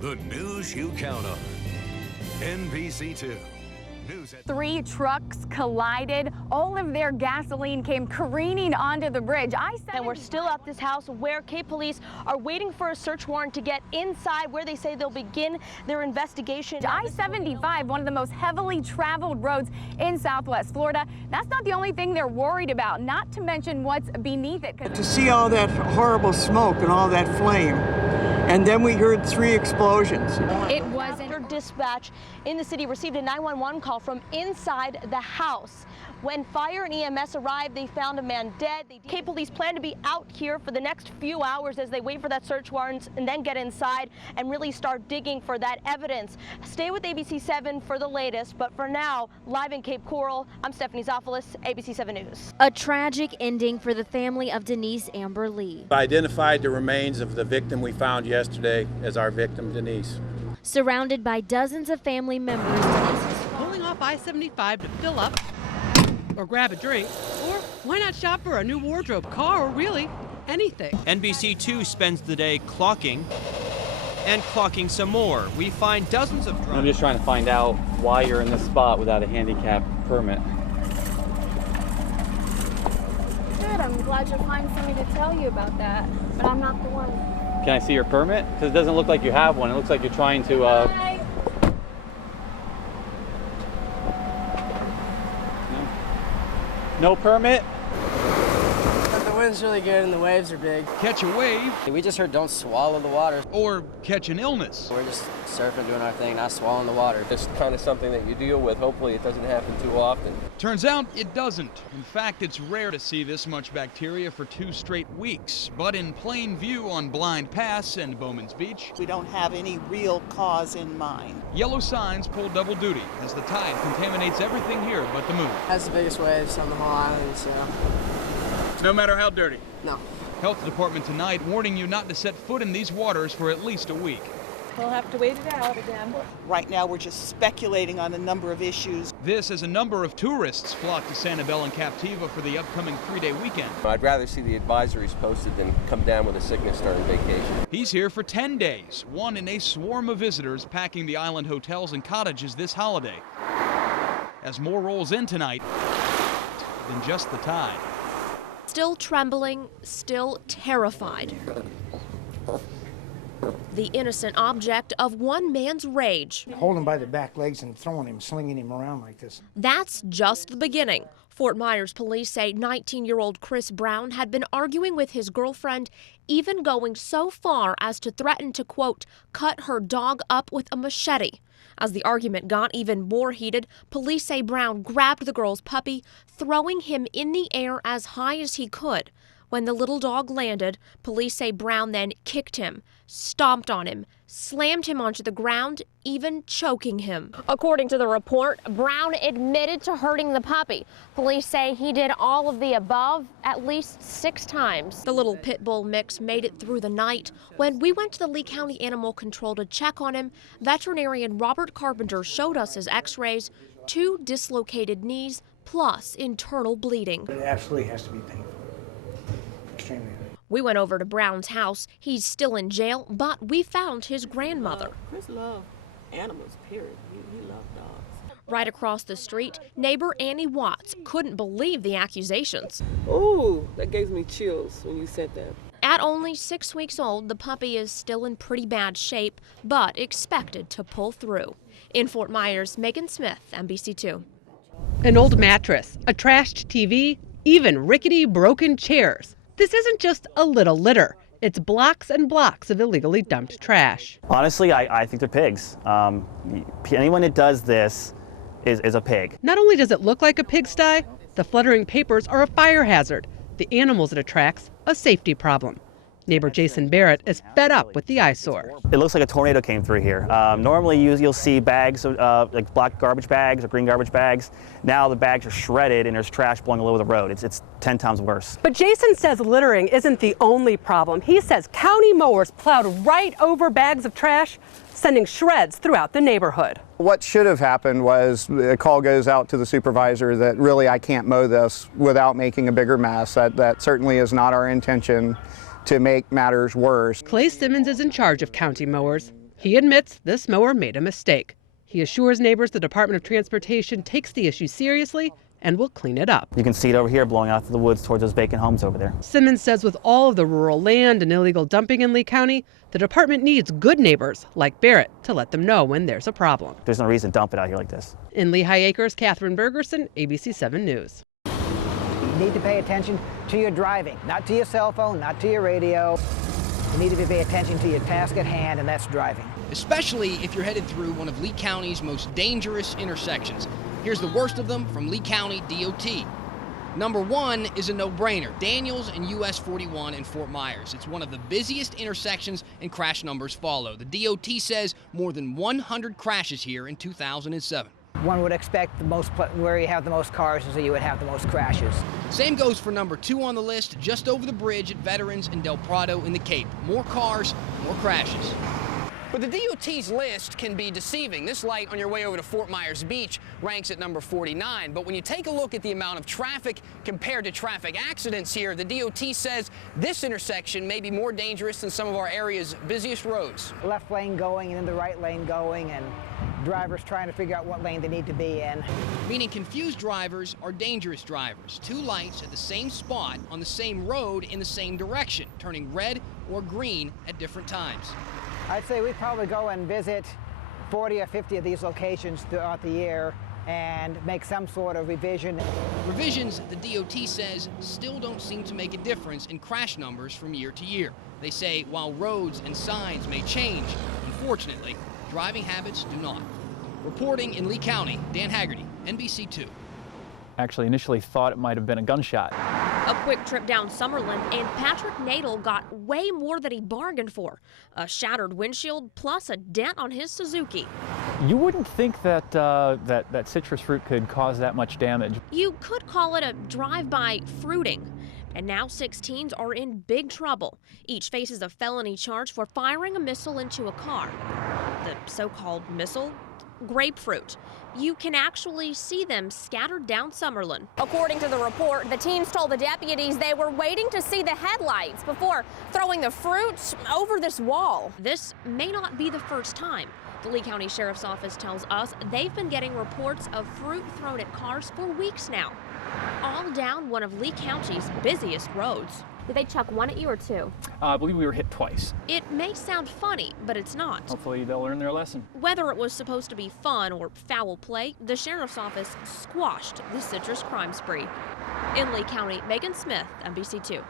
The news you count on. NBC2. News at 3 trucks collided. All of their gasoline came careening onto the bridge. And we're still at this house where Cape Police are waiting for a search warrant to get inside, where they say they'll begin their investigation. I-75, one of the most heavily traveled roads in Southwest Florida. That's not the only thing they're worried about, not to mention what's beneath it. To see all that horrible smoke and all that flame, and then we heard 3 explosions. It wasn't. Dispatch in the city received a 911 call from inside the house. When fire and EMS arrived, they found a man dead. Cape Police plan to be out here for the next few hours as they wait for that search warrant and then get inside and really start digging for that evidence. Stay with ABC7 for the latest, but for now, live in Cape Coral, I'm Stephanie Zopoulos, ABC7 News. A tragic ending for the family of Denise Amber Lee. I identified the remains of the victim we found yesterday as our victim, Denise. Surrounded by dozens of family members, Denise is pulling off I-75 to fill up or grab a drink, or why not shop for a new wardrobe, car, or really anything. NBC2 spends the day clocking and clocking some more. We find dozens of drugs. I'm just trying to find out why you're in this spot without a handicap permit. Good, I'm glad you'll find somebody to tell you about that, but I'm not the one. Can I see your permit? Because it doesn't look like you have one. It looks like you're trying to... No permit? The wind's really good and the waves are big. Catch a wave. We just heard don't swallow the water. Or catch an illness. We're just surfing, doing our thing, not swallowing the water. It's kind of something that you deal with. Hopefully it doesn't happen too often. Turns out it doesn't. In fact, it's rare to see this much bacteria for 2 straight weeks. But in plain view on Blind Pass and Bowman's Beach, we don't have any real cause in mind. Yellow signs pull double duty as the tide contaminates everything here but the moon. That's the biggest waves on the whole island, so... No matter how dirty? No. Health Department tonight warning you not to set foot in these waters for at least a week. We'll have to wait it out again. Right now we're just speculating on a number of issues. This as a number of tourists flock to Sanibel and Captiva for the upcoming 3-day weekend. I'd rather see the advisories posted than come down with a sickness during vacation. He's here for 10 days, one in a swarm of visitors packing the island hotels and cottages this holiday. As more rolls in tonight than just the tide. Still trembling, still terrified. The innocent object of one man's rage. Hold him by the back legs and throwing him, slinging him around like this. That's just the beginning. Fort Myers police say 19-year-old Chris Brown had been arguing with his girlfriend, even going so far as to threaten to, quote, cut her dog up with a machete. As the argument got even more heated, police say Brown grabbed the girl's puppy, throwing him in the air as high as he could. When the little dog landed, police say Brown then kicked him, stomped on him, slammed him onto the ground, even choking him. According to the report, Brown admitted to hurting the puppy. Police say he did all of the above at least 6 times. The little pit bull mix made it through the night. When we went to the Lee County Animal Control to check on him, veterinarian Robert Carpenter showed us his x-rays, 2 dislocated knees, plus internal bleeding. It absolutely has to be painful. Extremely. We went over to Brown's house. He's still in jail, but we found his grandmother. Chris loved animals, period. He loved dogs. Right across the street, neighbor Annie Watts couldn't believe the accusations. Ooh, that gave me chills when you said that. At only 6 weeks old, the puppy is still in pretty bad shape, but expected to pull through. In Fort Myers, Megan Smith, NBC2. An old mattress, a trashed TV, even rickety broken chairs. This isn't just a little litter. It's blocks and blocks of illegally dumped trash. Honestly, I think they're pigs. Anyone that does this is a pig. Not only does it look like a pigsty, the fluttering papers are a fire hazard. The animals it attracts, a safety problem. Neighbor Jason Barrett is fed up with the eyesore. It looks like a tornado came through here. Normally you'll see bags, like black garbage bags or green garbage bags. Now the bags are shredded and there's trash blowing all over the road. It's 10 times worse. But Jason says littering isn't the only problem. He says county mowers plowed right over bags of trash, sending shreds throughout the neighborhood. What should have happened was a call goes out to the supervisor that really I can't mow this without making a bigger mess. That certainly is not our intention to make matters worse. Clay Simmons is in charge of county mowers. He admits this mower made a mistake. He assures neighbors the Department of Transportation takes the issue seriously and will clean it up. You can see it over here blowing out to the woods towards those vacant homes over there. Simmons says with all of the rural land and illegal dumping in Lee County, the department needs good neighbors like Barrett to let them know when there's a problem. There's no reason to dump it out here like this. In Lehigh Acres, Catherine Bergerson, ABC 7 News. You need to pay attention to your driving, not to your cell phone, not to your radio. You need to pay attention to your task at hand, and that's driving. Especially if you're headed through one of Lee County's most dangerous intersections. Here's the worst of them from Lee County DOT. Number 1 is a no-brainer, Daniels and US 41 in Fort Myers. It's one of the busiest intersections and crash numbers follow. The DOT says more than 100 crashes here in 2007. One would expect where you have the most cars is that you would have the most crashes. Same goes for number 2 on the list, just over the bridge at Veterans and Del Prado in the Cape. More cars, more crashes. But the DOT's list can be deceiving. This light on your way over to Fort Myers Beach ranks at number 49. But when you take a look at the amount of traffic compared to traffic accidents here, the DOT says this intersection may be more dangerous than some of our area's busiest roads. Left lane going and then the right lane going, and drivers trying to figure out what lane they need to be in. Meaning confused drivers are dangerous drivers. 2 lights at the same spot on the same road in the same direction, turning red or green at different times. I'd say we'd probably go and visit 40 or 50 of these locations throughout the year and make some sort of revision. Revisions, the DOT says, still don't seem to make a difference in crash numbers from year to year. They say while roads and signs may change, unfortunately, driving habits do not. Reporting in Lee County, Dan Haggerty, NBC2. Actually initially thought it might have been a gunshot. A quick trip down Summerlin, and Patrick Nadel got way more than he bargained for. A shattered windshield plus a dent on his Suzuki. You wouldn't think that that citrus fruit could cause that much damage. You could call it a drive-by fruiting. And now 16s are in big trouble. Each faces a felony charge for firing a missile into a car. The so-called missile? Grapefruit. You can actually see them scattered down Summerlin. According to the report, the teens told the deputies they were waiting to see the headlights before throwing the fruit over this wall. This may not be the first time. The Lee County Sheriff's Office tells us they've been getting reports of fruit thrown at cars for weeks now, all down one of Lee County's busiest roads. Did they chuck one at you or 2? I believe we were hit twice. It may sound funny, but it's not. Hopefully they'll learn their lesson. Whether it was supposed to be fun or foul play, the Sheriff's Office squashed the citrus crime spree. In Lee County, Megan Smith, NBC2.